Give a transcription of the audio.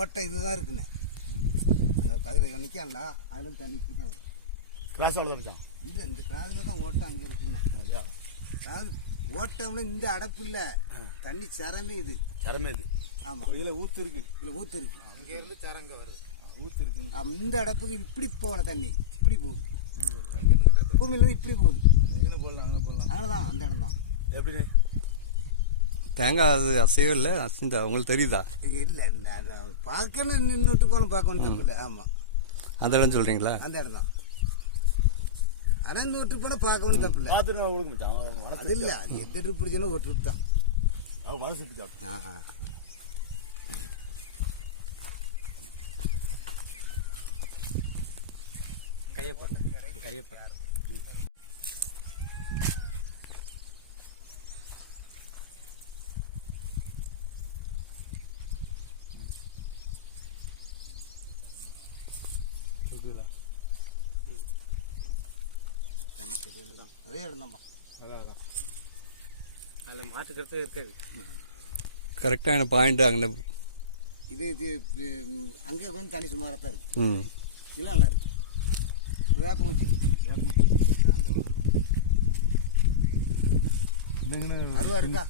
ஓட்டை இதுதான் இருக்குண்ணே கதிரை நிற்காண்டா அதில் தண்ணி கிராஸ் அவ்வளோ தான். இந்த இந்த கிராஸில் தான் ஓட்டை அங்கே இருக்குண்ணே அதாவது ஓட்டம்னா இந்த அடப்பு இல்லை. தண்ணி சரமே இது. சரமே இது. ஆமாம் இதில் ஊத்து இருக்கு. இதில் ஊற்று இருக்கு. அங்கே இருந்து சரங்க வருது. ஊத்து இருக்கு. இந்த அடப்புக்கு இப்படி போகல தண்ணி. இப்படி போகுது பூமியில இப்படி போகுது இங்கே போடலாம் அங்கே போடலாம். அதனாலதான் அந்த இடம் தான். எப்படி? தேங்காய் அது அசையும் இல்லை. அசைந்தா உங்களுக்கு தெரியுதா? இல்லை இந்த பார்க்கணும் நின்றுட்டு போகணும் பார்க்கணும் தப்பு இல்லை ஆமாம் அந்த இடம் சொல்கிறீங்களா அந்த இடம் தான். ஆனால் இந்த ஒட்டு போனால் பார்க்கணும் தப்பு இல்லை பார்த்துட்டு நான் கொடுக்க மச்சான். அவன் அது இல்லை பிடிச்சணும் ஒரு ட்ரிப் தான். பிடிச்சான் அதே இடம் தான் அதான் அதான். அதில் மாற்றுக்கிறது இருக்காது. கரெக்டான பாயிண்ட் அங்கே இது இது அங்கே கொஞ்சம் தனி சுமாராக தான் இருக்கு. ம். இல்லை இல்லை. வேப்பமுட்டி இன்னுங்கன்னு அருவா இருக்கா?